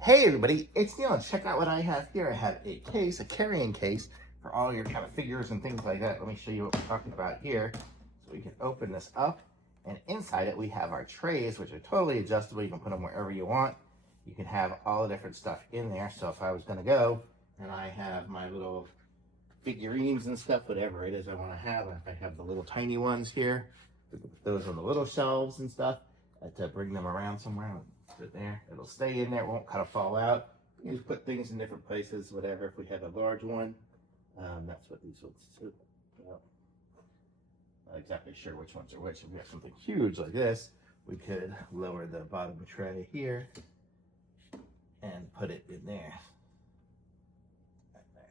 Hey everybody, it's Neil. Check out what I have here. I have a case, a carrying case for all your kind of figures and things like that. Let me show you what we're talking about here. So we can open this up, and inside it we have our trays, which are totally adjustable. You can put them wherever you want. You can have all the different stuff in there. So if I was going to go and I have my little figurines and stuff, whatever it is I want to have, if I have the little tiny ones here, those on the little shelves and stuff, to bring them around somewhere. Sit there, it'll stay in there, it won't kind of fall out. You can just put things in different places, whatever. If we have a large one, that's what these ones do. Well, not exactly sure which ones are which. If we have something huge like this, we could lower the bottom tray here and put it in there. Right there.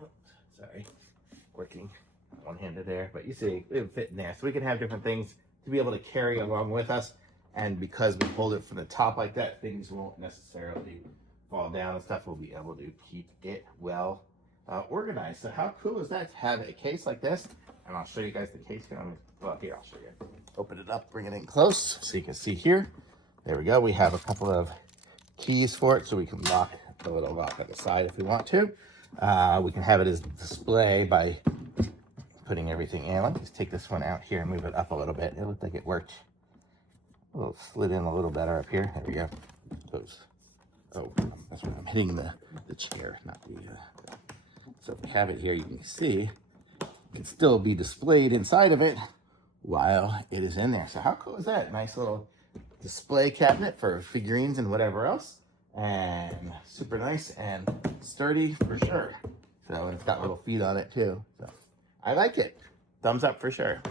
Oops, sorry, working one-handed there, but you see, it would fit in there. So we can have different things to be able to carry along with us. And because we hold it from the top like that, things won't necessarily fall down and stuff. We'll be able to keep it well organized. So how cool is that to have a case like this? And I'll show you guys the case here. Well, here, I'll show you. Open it up, bring it in close so you can see here. There we go. We have a couple of keys for it so we can lock the little lock on the side if we want to. We can have it as a display by putting everything in. Let me just take this one out here and move it up a little bit. It looked like it worked. A little slid in a little better up here. There we go. Those. Oh, that's right. I'm hitting the chair, not the. So if we have it here, you can see it can still be displayed inside of it while it is in there. So how cool is that? Nice little display cabinet for figurines and whatever else, and super nice and sturdy for sure. So and it's got little feet on it too. So I like it. Thumbs up for sure.